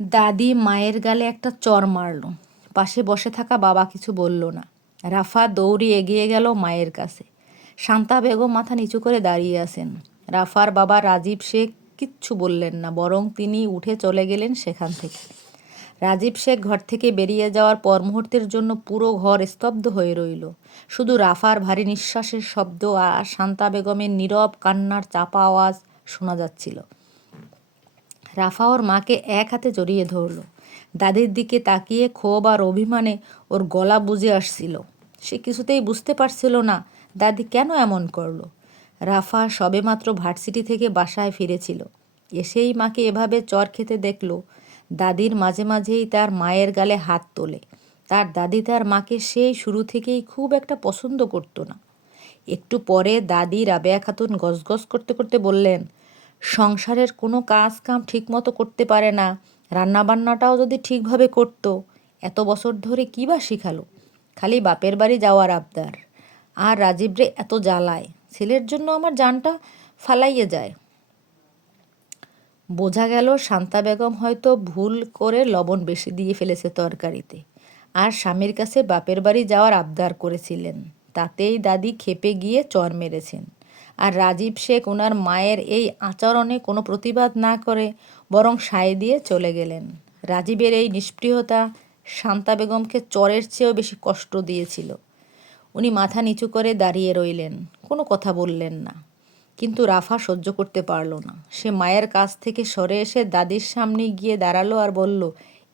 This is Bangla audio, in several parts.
দাদি মায়ের গালে একটা চড় মারল। পাশে বসে থাকা বাবা কিছু বলল না। রাফা দৌড়ে এগিয়ে গেল মায়ের কাছে। শান্তা বেগম মাথা নিচু করে দাঁড়িয়ে আছেন। রাফার বাবা রাজীব শেখ কিচ্ছু বললেন না, বরং তিনি উঠে চলে গেলেন সেখান থেকে। রাজীব শেখ ঘর থেকে বেরিয়ে যাওয়ার পর মুহূর্তের জন্য পুরো ঘর স্তব্ধ হয়ে রইল। শুধু রাফার ভারী নিঃশ্বাসের শব্দ আর শান্তা বেগমের নীরব কান্নার চাপা আওয়াজ শোনা যাচ্ছিল। রাফা ওর মাকে এক হাতে জড়িয়ে ধরল। দাদির দিকে তাকিয়ে ক্ষোভ আর অভিমানে ওর গলা বুজে আসছিল। সে কিছুতেই বুঝতে পারছিল না দাদি কেন এমন করলো। রাফা সবেমাত্র ভার্সিটি থেকে বাসায় ফিরেছিল। এসেই মাকে এভাবে চর খেতে দেখল। দাদির মাঝে মাঝেই তার মায়ের গালে হাত তোলে। তার দাদি তার মাকে সেই শুরু থেকেই খুব একটা পছন্দ করতো না। একটু পরে দাদি রাবেয়া খাতুন গজগজ করতে করতে বললেন, সংসারের কোনো কাজ কাম ঠিকমতো করতে পারে না, রান্নাবান্নাটাও যদি ঠিকভাবে করতো, এত বছর ধরে কী বা শিখালো? খালি বাপের বাড়ি যাওয়ার আবদার। আর রাজীবরে এত জ্বালায়, ছেলের জন্য আমার জানটা ফালাইয়ে যায়। বোঝা গেল শান্তা বেগম হয়তো ভুল করে লবণ বেশি দিয়ে ফেলেছে তরকারিতে, আর স্বামীর কাছে বাপের বাড়ি যাওয়ার আবদার করেছিলেন। তাতেই দাদি ক্ষেপে গিয়ে চর মেরেছেন। আর রাজীব শেখ ওনার মায়ের এই আচরণে কোনো প্রতিবাদ না করে বরং সায় দিয়ে চলে গেলেন। রাজীবের এই নিষ্পৃহতা শান্তা বেগমকে চরের চেয়েও বেশি কষ্ট দিয়েছিল। উনি মাথা নিচু করে দাঁড়িয়ে রইলেন, কোনো কথা বললেন না। কিন্তু রাফা সহ্য করতে পারল না। সে মায়ের কাছ থেকে সরে এসে দাদির সামনে গিয়ে দাঁড়ালো আর বলল,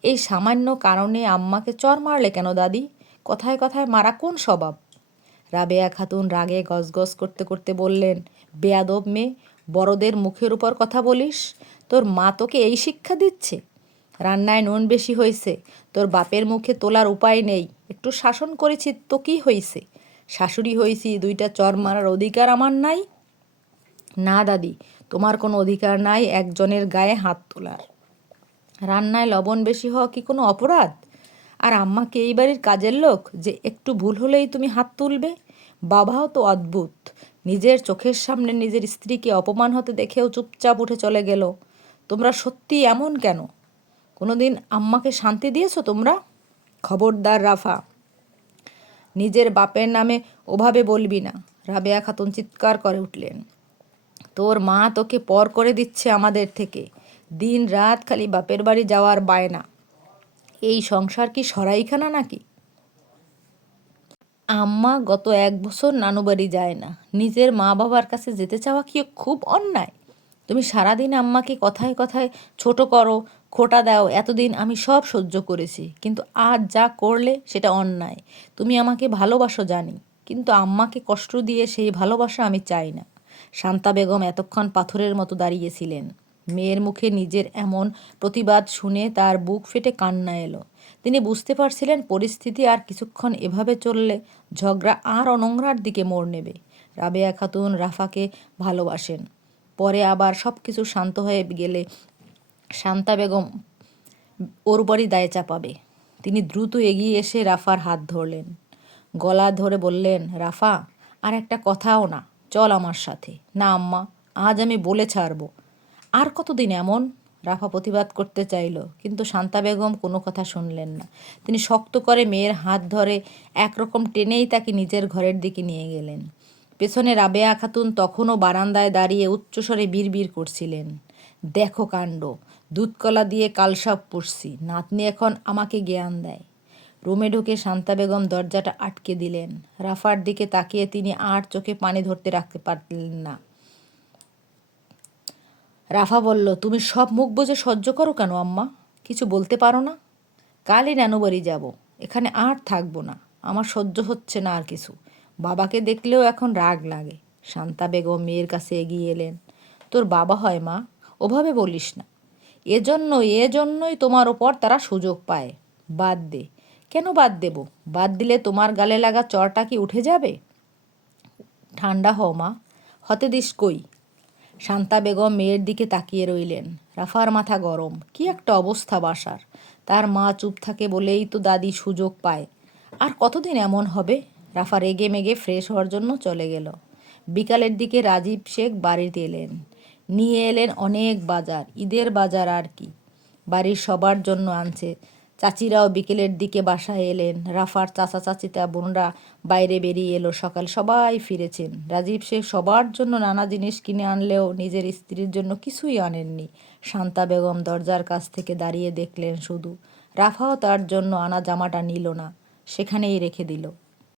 এই সামান্য কারণে আম্মাকে চর মারলে কেন দাদি? কথায় কথায় মারা কোন স্বভাব? রাবেয়া খাতুন রাগে গজগজ করতে করতে বললেন, বেয়াদব মেয়ে, বড়দের মুখের উপর কথা বলিস? তোর মা তোকে এই শিক্ষা দিচ্ছে? রান্নায় নুন বেশি হয়েছে, তোর বাপের মুখে তোলার উপায় নেই, একটু শাসন করেছি তো কী হয়েছে? শাশুড়ি হয়েছি, দুইটা চর মারার অধিকার আমার নাই? না দাদি, তোমার কোনো অধিকার নাই একজনের গায়ে হাত তোলার। রান্নায় লবণ বেশি হওয়া কি কোনো অপরাধ? আর আম্মাকে এই বাড়ির কাজের লোক যে একটু ভুল হলেই তুমি হাত তুলবে? বাবাও তো অদ্ভুত, নিজের চোখের সামনে নিজের স্ত্রীকে অপমান হতে দেখেও চুপচাপ উঠে চলে গেল। তোমরা সত্যি এমন কেন? কোনোদিন আম্মাকে শান্তি দিয়েছো তোমরা? খবরদার রাফা, নিজের বাপের নামে ওভাবে বলবি না। রাবেয়া খাতুন চিৎকার করে উঠলেন, তোর মা তোকে পর করে দিচ্ছে আমাদের থেকে। দিন রাত খালি বাপের বাড়ি যাওয়ার বায়না। এই সংসার কি সরাইখানা নাকি? আম্মা গত 1 বছর নানু বাড়ি যায় না। নিজের মা বাবার কাছে যেতে চাওয়া কি খুব অন্যায়? তুমি সারাদিন আম্মাকে কথায় কথায় ছোট করো, খোঁটা দাও, এতদিন আমি সব সহ্য করেছি, কিন্তু আজ যা করলে সেটা অন্যায়। তুমি আমাকে ভালোবাসো জানি, কিন্তু আম্মাকে কষ্ট দিয়ে সেই ভালোবাসা আমি চাই না। শান্তা বেগম এতক্ষণ পাথরের মতো দাঁড়িয়েছিলেন। মেয়ের মুখে নিজের এমন প্রতিবাদ শুনে তার বুক ফেটে কান্না এলো। তিনি বুঝতে পারছিলেন পরিস্থিতি আর কিছুক্ষণ এভাবে চললে ঝগড়া আর অনোংরার দিকে মোড় নেবে। রাবেয়া খাতুন রাফাকে ভালোবাসেন। পরে আবার সব কিছু শান্ত হয়ে গেলে শান্তা বেগম ওর উপরই দায় চাপাবে। তিনি দ্রুত এগিয়ে এসে রাফার হাত ধরলেন, গলা ধরে বললেন, রাফা, আর একটা কথাও না, চল আমার সাথে। না আম্মা, আজ আমি বলে ছাড়বো। আর কতদিন এমন? রাফা প্রতিবাদ করতে চাইল, কিন্তু শান্তা বেগম কোনো কথা শুনলেন না। তিনি শক্ত করে মেয়ের হাত ধরে একরকম টেনেই তাকে নিজের ঘরের দিকে নিয়ে গেলেন। পেছনে রাবেয়া খাতুন তখনও বারান্দায় দাঁড়িয়ে উচ্চস্বরে বিড়বিড় করছিলেন, দেখো কাণ্ড, দুধকলা দিয়ে কালসাপ পুষছি, নাতনি এখন আমাকে জ্ঞান দেয়। রুমে ঢুকে শান্তা বেগম দরজাটা আটকে দিলেন। রাফার দিকে তাকিয়ে তিনি আর চোখে পানি ধরতে রাখতে পারলেন না। রাফা বলল, তুমি সব মুখ বুজে সহ্য করো কেন আম্মা? কিছু বলতে পারো না? কালই নানু বাড়ি যাব, এখানে আর থাকবো না। আমার সহ্য হচ্ছে না আর কিছু। বাবাকে দেখলেও এখন রাগ লাগে। শান্তা বেগম মেয়ের কাছে এগিয়ে এলেন, তোর বাবা হয় মা, ওভাবে বলিস না। এজন্যই তোমার ওপর তারা সুযোগ পায়। বাদ দে। কেন বাদ দেব? বাদ দিলে তোমার গালে লাগা চরটা কি উঠে যাবে? ঠান্ডা হও মা, হতে দিস কই। শান্তা বেগম মেয়ের দিকে তাকিয়ে রইলেন। রাফার মাথা গরম, কি একটা অবস্থা বাসার। তার মা চুপ থাকে বলেই তো দাদি সুযোগ পায়। আর কতদিন এমন হবে? রাফা রেগে মেগে ফ্রেশ হওয়ার জন্য চলে গেল। বিকালের দিকে রাজীব শেখ বাড়িতে এলেন। নিয়ে এলেন অনেক বাজার, ঈদের বাজার আর কি। বাড়ির সবার জন্য আনছে। চাচিরাও বিকেলের দিকে বাসায় এলেন। রাফার চাচা চাচিতা বোনরা বাইরে বেরিয়ে এলো। সকাল সবাই ফিরেছেন। রাজীব শেখ সবার জন্য নানা জিনিস কিনে আনলেও নিজের স্ত্রীর জন্য কিছুই আনেননি। শান্তা বেগম দরজার কাছ থেকে দাঁড়িয়ে দেখলেন শুধু। রাফাও তার জন্য আনা জামাটা নিল না, সেখানেই রেখে দিল।